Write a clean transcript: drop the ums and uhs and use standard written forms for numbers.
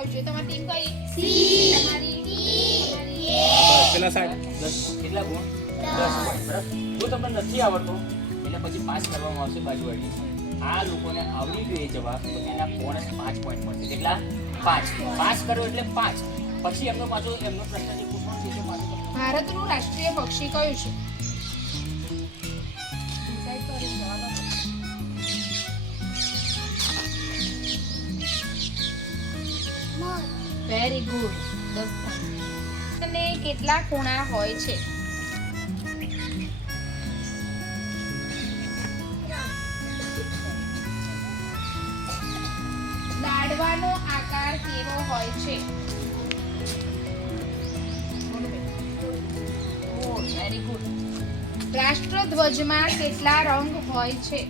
હોવી જોઈએ. તમારી ટીમ કઈ? સી. તમારી બસ પેલા સાઈડ 10 કેટલા ગુણ 10 પોઈન્ટ. બરાબર. જો તમને નથી આવડતું એટલે પછી પાસ કરવામાં આવશે બાજુવાળી. આ લોકોને આવડી ગયો એ જવાબ તો એના બોનસ 5 પોઈન્ટ મળશે. કેટલા? 5. પાસ કર્યો એટલે 5. પછી એમનો પ્રશ્ન જે પૂછવાનો છે તે પાછો ભારતનું રાષ્ટ્રીય પક્ષી કયું છે? Very good. 10 પોઈન્ટ. અને કેટલા ખૂણા હોય છે? લાડવાનો આકાર કેવો હોય છે? Very good. રાષ્ટ્રધ્વજમાં કેટલા રંગ હોય છે?